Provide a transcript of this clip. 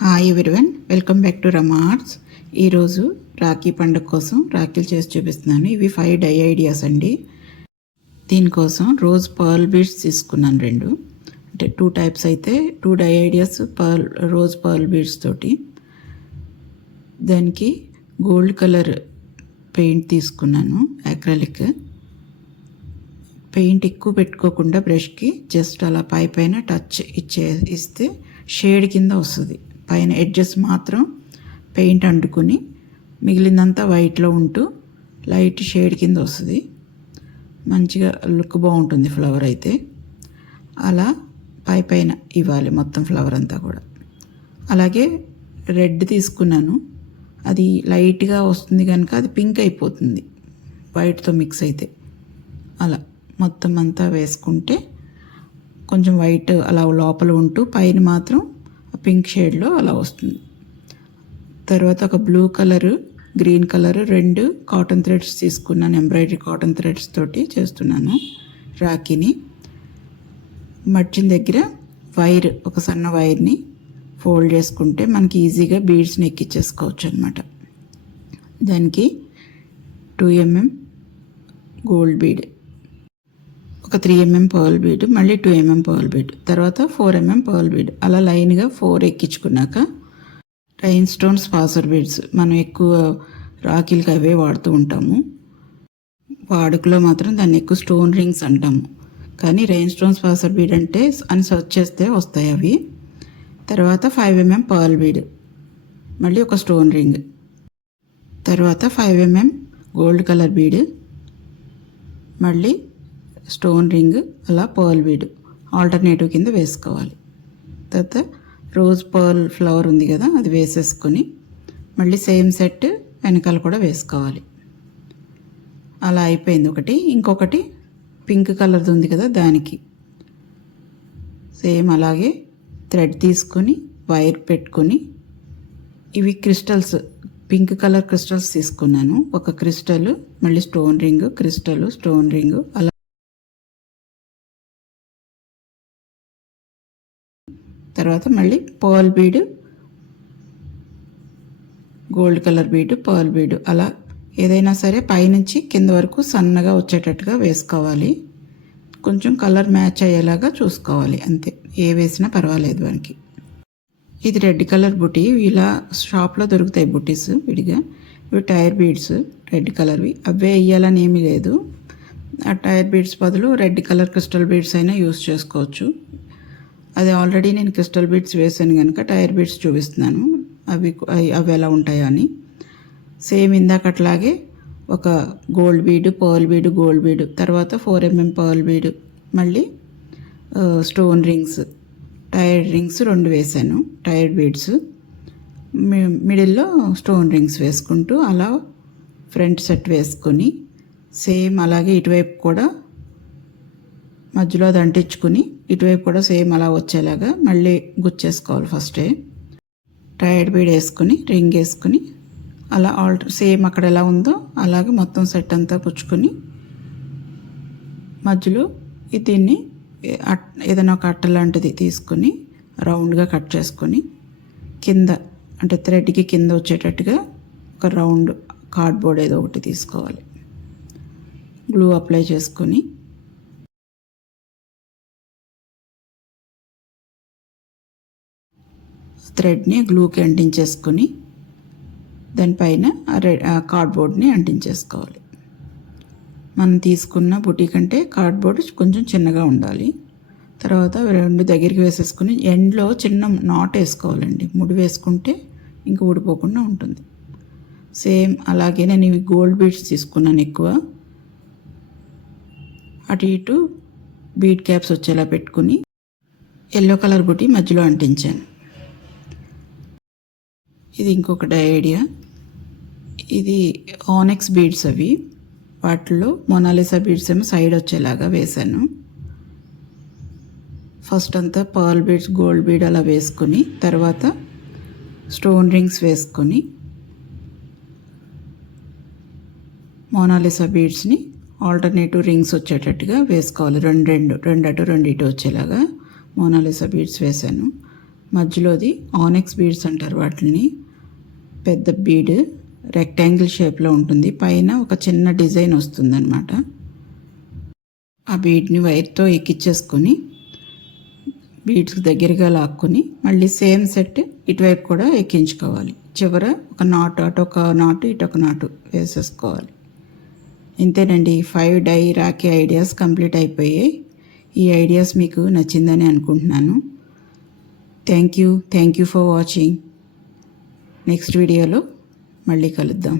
Hi everyone, welcome back to Rama arts. ఈరోజు రాఖీ పండుగ కోసం రాఖీలు చేసి చూపిస్తున్నాను. ఇవి 5 డై ఐడియాస్ అండి. దీనికోసం రోజ్ పర్ల్ బీడ్స్ తీసుకున్నాను 2, అంటే 2 టైప్స్ అయితే 2 DIY ideas rose pearl beads తోటి. దానికి గోల్డ్ కలర్ పెయింట్ తీసుకున్నాను, అక్రిలిక్ పెయింట్. ఎక్కువ పెట్టుకోకుండా బ్రష్కి జస్ట్ అలా పైన టచ్ ఇస్తే షేడ్ కింద వస్తుంది. పైన ఎడ్జెస్ మాత్రం పెయింట్ అంటుకుని మిగిలిందంతా వైట్లో ఉంటూ లైట్ షేడ్ కింద వస్తుంది. మంచిగా లుక్ బాగుంటుంది ఫ్లవర్ అయితే. అలా పైన ఇవ్వాలి మొత్తం ఫ్లవర్ అంతా కూడా. అలాగే రెడ్ తీసుకున్నాను, అది లైట్గా వస్తుంది కనుక అది పింక్ అయిపోతుంది వైట్తో మిక్స్ అయితే. అలా మొత్తం అంతా వేసుకుంటే కొంచెం వైట్ అలా లోపల ఉంటూ పైన మాత్రం పింక్ షేడ్లో అలా వస్తుంది. తర్వాత ఒక blue colour, green colour 2 cotton threads తీసుకున్నాను. ఎంబ్రాయిడరీ కాటన్ థ్రెడ్స్ తోటి చేస్తున్నాను రాఖీని. మర్చిన దగ్గర వైర్, ఒక సన్న వైర్ని ఫోల్డ్ చేసుకుంటే మనకి ఈజీగా బీడ్స్ని ఎక్కించేసుకోవచ్చు అనమాట. దానికి 2 mm గోల్డ్ బీడ్, ఒక 3 mm పర్ల్ బీడ్, మళ్ళీ 2 mm పర్ల్ బీడ్, తర్వాత 4 mm పర్ల్ బీడ్. అలా లైన్గా 4 ఎక్కించుకున్నాక రైన్ స్టోన్స్ పాసర్ బీడ్స్, మనం ఎక్కువ రాఖీలకి అవే వాడుతూ ఉంటాము. వాడుకలో మాత్రం దాన్ని ఎక్కువ స్టోన్ రింగ్స్ అంటాము, కానీ రైన్ స్టోన్స్ పాసర్ బీడ్ అంటే అని సెర్చ్ చేస్తే వస్తాయి అవి. తర్వాత 5 mm పర్ల్ బీడ్, మళ్ళీ ఒక స్టోన్ రింగ్, తర్వాత 5 mm గోల్డ్ కలర్ బీడ్, మళ్ళీ స్టోన్ రింగ్, అలా పర్ల్ బీడ్ ఆల్టర్నేటివ్ కింద వేసుకోవాలి. తర్వాత రోజ్ పర్ల్ ఫ్లవర్ ఉంది కదా, అది వేసేసుకొని మళ్ళీ సేమ్ సెట్ వెనకాల కూడా వేసుకోవాలి. అలా అయిపోయింది ఒకటి. ఇంకొకటి పింక్ కలర్ది ఉంది కదా, దానికి సేమ్ అలాగే థ్రెడ్ తీసుకొని వైర్ పెట్టుకొని, ఇవి క్రిస్టల్స్, పింక్ కలర్ క్రిస్టల్స్ తీసుకున్నాను. ఒక క్రిస్టల్, మళ్ళీ stone ring, crystal, stone ring, అలా. తర్వాత మళ్ళీ pearl bead, gold colour bead, pearl bead, అలా ఏదైనా సరే పైనుంచి కింద వరకు సన్నగా వచ్చేటట్టుగా వేసుకోవాలి. కొంచెం కలర్ మ్యాచ్ అయ్యేలాగా చూసుకోవాలి, అంతే. ఏ వేసినా పర్వాలేదు మనకి. ఇది రెడ్ కలర్ బుటీ, ఇలా షాప్లో దొరుకుతాయి బుటీస్ విడిగా. ఇవి టైర్ బీడ్స్ రెడ్ కలర్వి, అవే వేయాలని ఏమీ లేదు. ఆ టైర్ బీడ్స్ బదులు రెడ్ కలర్ క్రిస్టల్ బీడ్స్ అయినా యూస్ చేసుకోవచ్చు. అది ఆల్రెడీ నేను క్రిస్టల్ బీడ్స్ వేసాను కనుక టైర్ బీడ్స్ చూపిస్తున్నాను, అవి ఎలా ఉంటాయో అని. సేమ్ ఇందాకట్లాగే ఒక gold bead, pearl bead, gold bead, తర్వాత 4 mm పర్ల్ బీడ్, మళ్ళీ స్టోన్ రింగ్స్, టైర్డ్ రింగ్స్ 2 వేసాను, టైర్డ్ బీడ్స్. మిడిల్లో స్టోన్ రింగ్స్ వేసుకుంటూ అలా ఫ్రంట్ సెట్ వేసుకొని, సేమ్ అలాగే ఇటువైపు కూడా మధ్యలో అది అంటించుకుని ఇటువైపు కూడా సేమ్ అలా వచ్చేలాగా మళ్ళీ గుచ్చేసుకోవాలి. ఫస్టే టైర్డ్ బీడ్ వేసుకుని రింగ్ వేసుకుని అలా సేమ్ అక్కడ ఎలా ఉందో అలాగే మొత్తం సెట్ అంతా గుచ్చుకొని మధ్యలో దీన్ని ఏదైనా ఒక అట్ట లాంటిది తీసుకుని రౌండ్గా కట్ చేసుకొని కింద, అంటే థ్రెడ్కి కింద వచ్చేటట్టుగా ఒక రౌండ్ కార్డ్బోర్డ్ ఏదో ఒకటి తీసుకోవాలి. గ్లూ అప్లై చేసుకొని థ్రెడ్ని గ్లూకి అంటించేసుకొని దానిపైన ఆ కార్డ్బోర్డ్ని అంటించేసుకోవాలి. మనం తీసుకున్న బుటీ కంటే కార్డ్బోర్డ్ కొంచెం చిన్నగా ఉండాలి. తర్వాత 2 దగ్గరికి వేసేసుకుని ఎండ్లో చిన్న నాట్ వేసుకోవాలండి. ముడి వేసుకుంటే ఇంక ఊడిపోకుండా ఉంటుంది. సేమ్ అలాగే నేను ఇవి గోల్డ్ బీడ్స్ తీసుకున్నాను ఎక్కువ. అటు ఇటు బీడ్ క్యాప్స్ వచ్చేలా పెట్టుకుని ఎల్లో కలర్ బుటీ మధ్యలో అంటించాను. ఇది ఇంకొక ఐడియా. ఇది ఆనెక్స్ బీడ్స్ అవి, వాటిల్లో మొనాలిసా బీడ్స్ ఏమో సైడ్ వచ్చేలాగా వేశాను. ఫస్ట్ అంతా పర్ల్ బీడ్స్, గోల్డ్ బీడ్ అలా వేసుకొని తర్వాత స్టోన్ రింగ్స్ వేసుకొని మొనాలిసా బీడ్స్ని ఆల్టర్నేటివ్ రింగ్స్ వచ్చేటట్టుగా వేసుకోవాలి. 2 అటు 2 ఇటు వచ్చేలాగా మొనాలిసా బీడ్స్ వేశాను. మధ్యలోది ఆనెక్స్ బీడ్స్ అంటారు వాటిని. పెద్ద బీడ్ రెక్టాంగిల్ షేప్లో ఉంటుంది, పైన ఒక చిన్న డిజైన్ వస్తుందన్నమాట. ఆ బీడ్ని వైర్తో ఎక్కించేసుకొని బీడ్స్కి దగ్గరగా లాక్కొని మళ్ళీ సేమ్ సెట్ ఇటువైపు కూడా ఎక్కించుకోవాలి. చివర ఒక నాటు, అటు ఒక నాటు, ఇటు ఒక నాటు వేసేసుకోవాలి. ఇంతేనండి, 5 డై రాఖీ ఐడియాస్ కంప్లీట్ అయిపోయాయి. ఈ ఐడియాస్ మీకు నచ్చిందని అనుకుంటున్నాను. Thank you for watching. Next వీడియోలో మళ్ళీ కలుద్దాం.